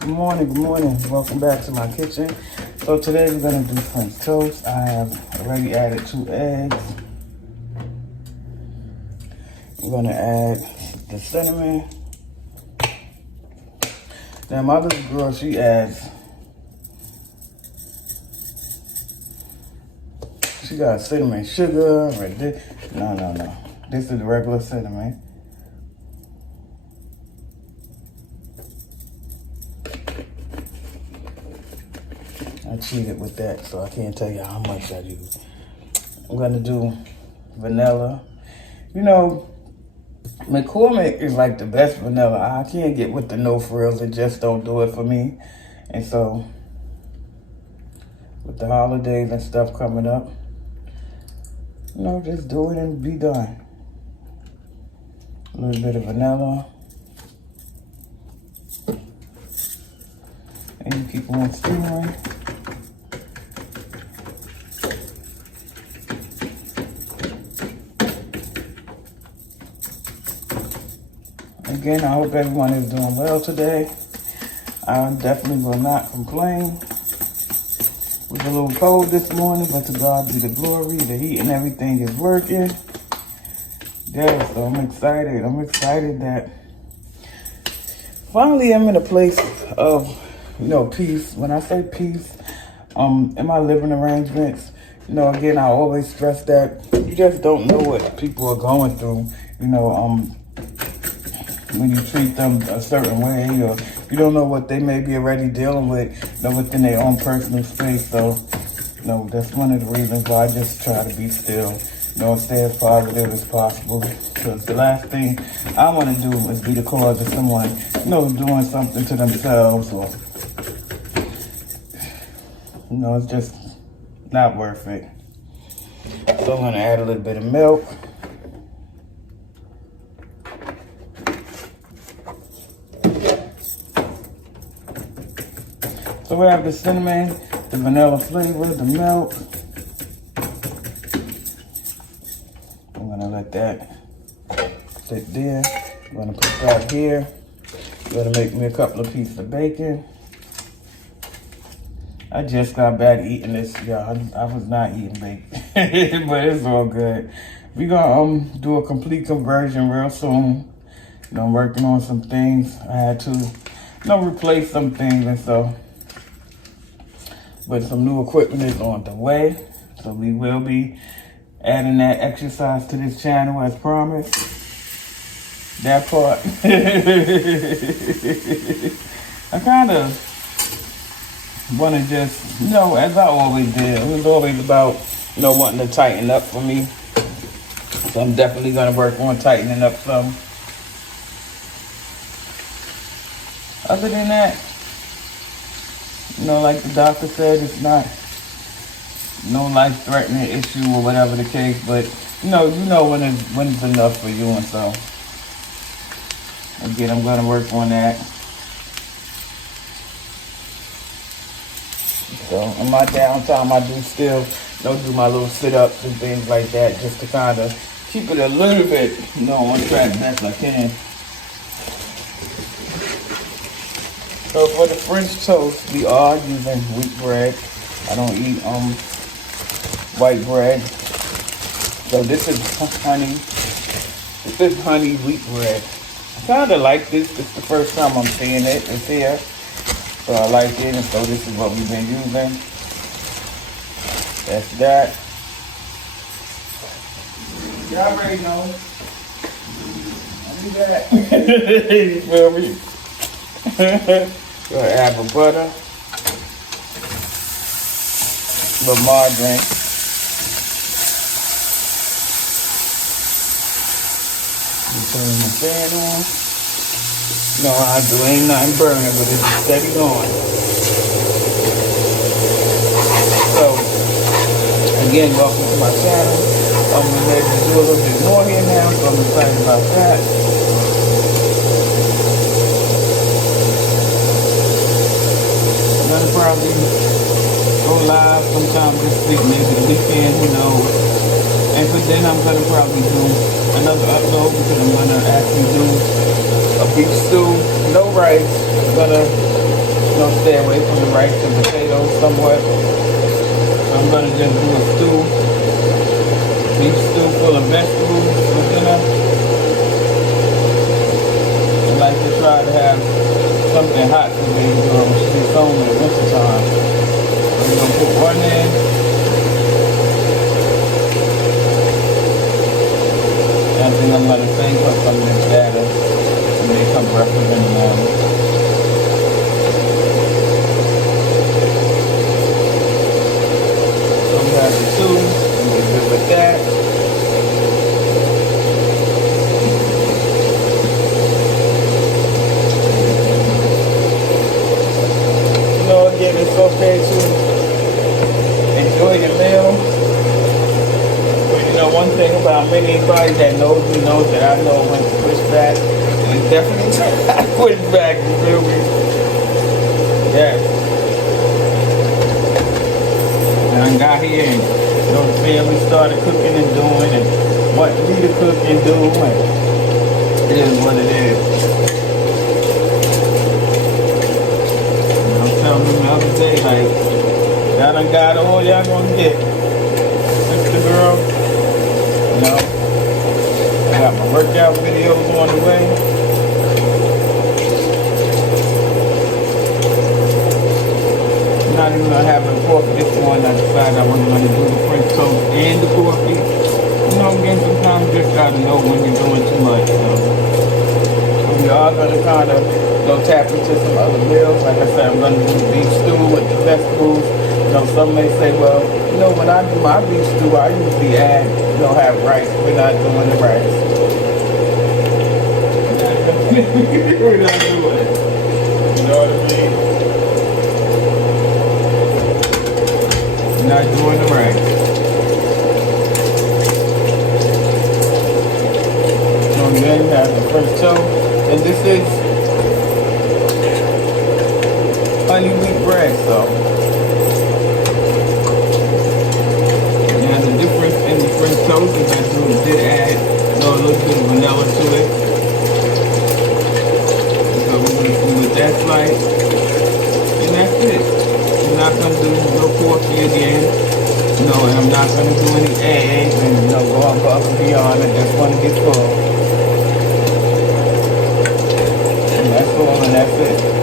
Good morning, good morning. Welcome back to my kitchen. So today we're gonna do French toast. I have already added 2 eggs. I'm gonna add the cinnamon. Now my little girl, she got cinnamon sugar right there. No. This is the regular cinnamon. I cheated with that, so I can't tell you how much I use. I'm gonna do vanilla. You know, McCormick is like the best vanilla. I can't get with the no frills. It just don't do it for me. And so, with the holidays and stuff coming up, you know, just do it and be done. A little bit of vanilla. And you keep on stirring. Again, I hope everyone is doing well today. I definitely will not complain. It was a little cold this morning, but to God be the glory. The heat and everything is working. Yeah, so I'm excited. I'm excited that finally I'm in a place of, peace. When I say peace, in my living arrangements, again, I always stress that you just don't know what people are going through, when you treat them a certain way, or you don't know what they may be already dealing with, within their own personal space. So, that's one of the reasons why I just try to be still, stay as positive as possible. Because the last thing I want to do is be the cause of someone, doing something to themselves, or, it's just not worth it. So I'm going to add a little bit of milk. So we have the cinnamon, the vanilla flavor, the milk. I'm gonna let that sit there. I'm gonna put that here. I'm gonna make me a couple of pieces of bacon. I just got back eating this, y'all. I was not eating bacon, but it's all good. We're gonna do a complete conversion real soon. I'm working on some things. I had to, replace some things, and so. But some new equipment is on the way. So we will be adding that exercise to this channel as promised. That part. I kind of want to just, as I always did. It was always about, wanting to tighten up for me. So I'm definitely going to work on tightening up some. Other than that, like the doctor said, it's not no life-threatening issue or whatever the case, but you know when it's enough for you, and so again, I'm gonna work on that. So in my downtime, I do still do my little sit-ups and things like that, just to kind of keep it a little bit on track best I can. So for the French toast, we are using wheat bread. I don't eat white bread. So this is honey. This is honey wheat bread. I kind of like this. This is the first time I'm seeing it. It's here. So I like it, and so this is what we've been using. That's that. Y'all already know. I'll do that. You feel me? Gonna add the butter, a little margarine, turn the fan on. You know how I do, ain't nothing burning, but it's steady going. So, again, welcome to my channel. I'm ready to do a little bit more here now, so I'm excited about that. Probably go live sometime this week, maybe the weekend, who knows. And but then I'm gonna probably do another upload because I'm gonna actually do a beef stew, no rice. I'm gonna stay away from the rice and potatoes somewhat. So I'm gonna just do a stew, beef stew full of vegetables for dinner. I like to try to have something hot to be it's home in the winter time. So we're gonna put one in. I think I'm gonna save her some of this data to make her breakfast in the morning. So we have the two, and we're good with that. Again, it's okay to enjoy your meal. But you know, one thing about anybody that knows me knows that I know when to push back. And definitely I push back, you feel me? Yes. And I got here and the family started cooking and doing and what me to cook and do, and it is what it is. The other day, like, y'all done got all y'all gonna get. Sister girl, you know, I got my workout videos on the way. I'm not even gonna have the coffee this morning. I decided I wasn't gonna do the French toast and the coffee. You know, again, sometimes you just gotta know when you're doing too much. So we are gonna kind of tap into some other meals. Like I said, I'm going to do beef stew with the vegetables. You know, some may say, well, you know, when I do my beef stew, I usually add, have rice. We're not doing the rice. We're not doing it. You know what I mean? We're not doing the rice. So then you have the French toast. And this is honey wheat bread, so now the difference in the French toast is that you did add a little bit of vanilla to it. So we're gonna see what that's like, and that's it. I'm not gonna do no coffee again, and I'm not gonna do any eggs and go above and beyond. I just want to get full, and that's all, and that's it.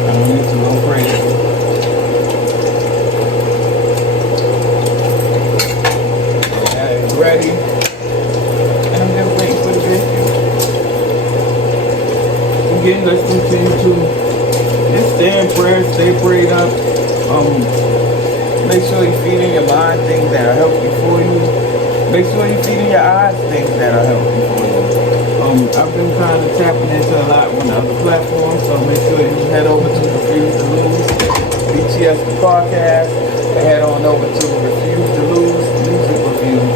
I don't need to go crazy. That is ready. And I'm just waiting for the bacon. Again, let's continue to just stay in prayer, stay prayed up. Make sure you're feeding your mind things that are healthy for you. Make sure you're feeding your eyes things that are healthy for you. I've been kind of tapping into a lot on other platforms, so make sure you head over to Refuse to Lose, BTS the podcast, and head on over to Refuse to Lose Music Reviews.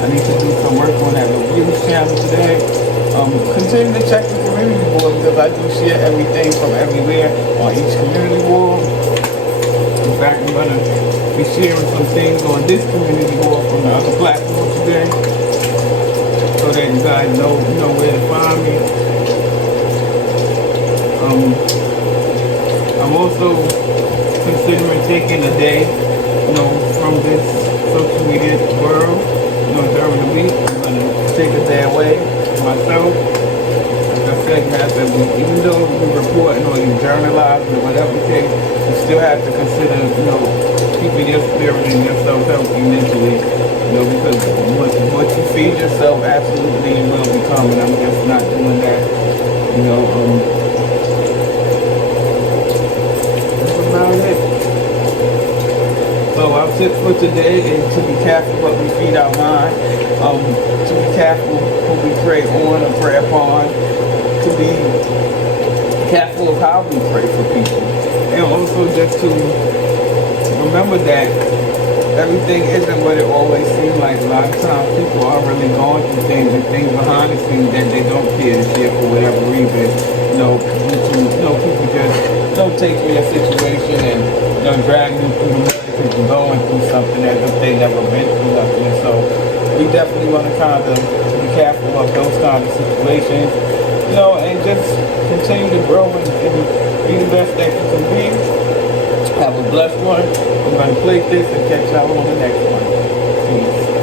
I need to do some work on that reviews channel today. Continue to check the community board because I do share everything from everywhere on each community board. In fact, I'm going to be sharing some things on this community board from the other platforms today, so that you guys know where to find me. I'm also considering taking a day, from this social media world, during the week. I'm gonna take a day away myself. Like I said, you have to, even though you're reporting or you journalizing or whatever the case, you still have to consider, keeping your spirit and yourself healthy mentally. Because what you feed yourself, absolutely you will become, and I'm just not doing that. That's about it. So our tip for today is to be careful what we feed our mind, to be careful who we pray on or pray upon, to be careful of how we pray for people, and also just to remember that everything isn't what it always seems like. A lot of times people are really going through things and things behind the scenes that they don't care to share for whatever reason. People just don't take their situation and drag you through the mud because you're going through something as if they never been through nothing. And so we definitely want to kind of be careful of those kind of situations, and just continue to grow and Be the best that you can be. Have a blessed one. I'm going to plate this and catch y'all on the next one. Peace.